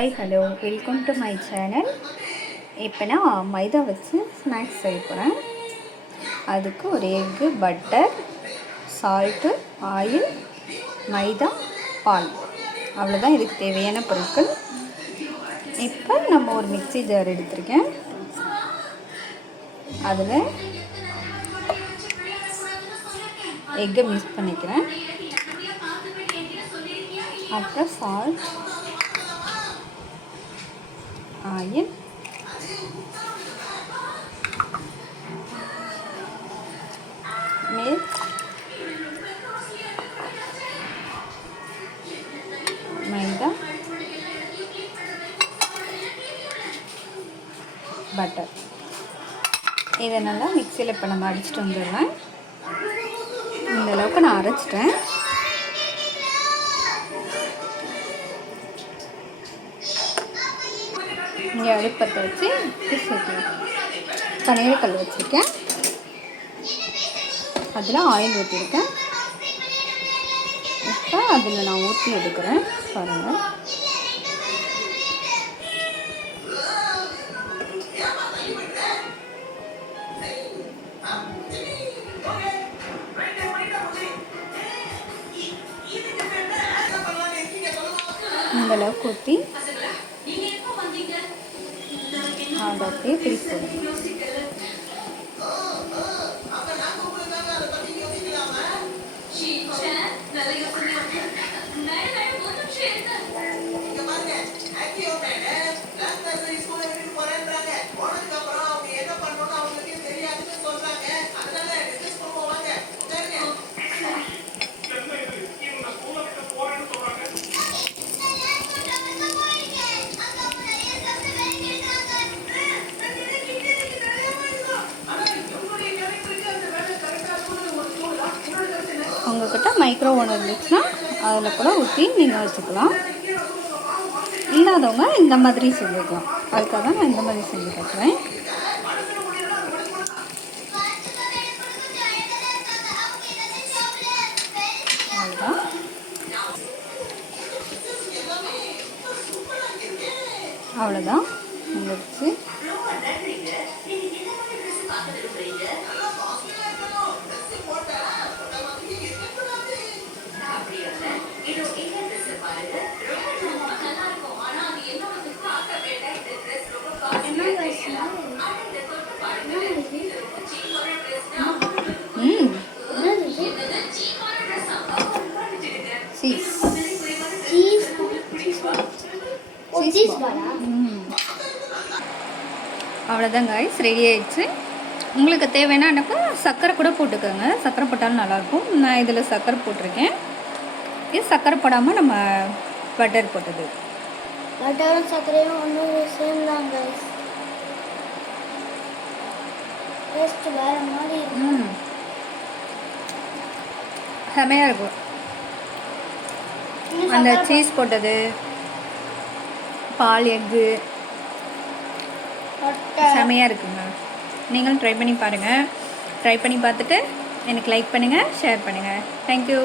Hi hello welcome to my channel. இப்போ நான் மைதா வச்சு ஸ்நாக்ஸ் செய்ய போகிறேன். அதுக்கு ஒரு எக்கு, பட்டர், சால்ட்டு, ஆயில், மைதா, பால், அவ்வளோதான் இதுக்கு தேவையான பொருட்கள். இப்போ நம்ம ஒரு மிக்ஸி ஜார் எடுத்திருக்கேன். அதில் எக்கை மிக்ஸ் பண்ணிக்கிறேன். அப்புறம் சால்ட், ஆயில், மில்க், மைதா, பட்டர், இதை நல்லா மிக்சியில் இப்போ நம்ம அடிச்சுட்டு வந்துடுவேன். இந்த அளவுக்கு நான் அரைச்சிட்டேன். இங்கே அடுப்பத்தை வச்சு பனையர் கல் வச்சுருக்கேன். அதில் ஆயில் ஊற்றிருக்கேன். இப்போ அதில் நான் ஊற்றி எடுக்கிறேன். பாருங்கள், இந்த அளவுக்கு ஊற்றி அதை அப்படியே திருப்பி போடுங்க. உங்கள்கிட்ட மைக்ரோ ஓவன் இருந்துச்சுன்னா அதில் கூட ஊற்றி நீங்கள் வச்சுக்கலாம். இல்லாதவங்க இந்த மாதிரி செஞ்சுக்கலாம். அதுக்காக தான் நான் இந்த மாதிரி செஞ்சு கட்டுறேன். அவ்வளோதான். அவ்வளோதான் வந்துடுச்சு. அவ்வளோதான் காய்ஸ், ரெடி ஆயிடுச்சு. உங்களுக்கு தேவைன்னா சர்க்கரை கூட போட்டுக்கோங்க. சர்க்கரை போட்டாலும் நல்லாயிருக்கும். நான் இதில் சர்க்கரை போட்டிருக்கேன். இது சர்க்கரை போடாமல் நம்ம பட்டர் போட்டது. பட்டரும் சர்க்கரையும் ஒன்றும் சேம் தான் காய்ஸ். டேஸ்ட் வேறு மாதிரி செமையாக இருக்கும். அந்த சீஸ் போட்டது, பால், எக்கு செமையாக இருக்குங்க. நீங்களும் ட்ரை பண்ணி பாருங்கள். ட்ரை பண்ணி பார்த்துட்டு எனக்கு லைக் பண்ணுங்கள், ஷேர் பண்ணுங்கள். தேங்க்யூ.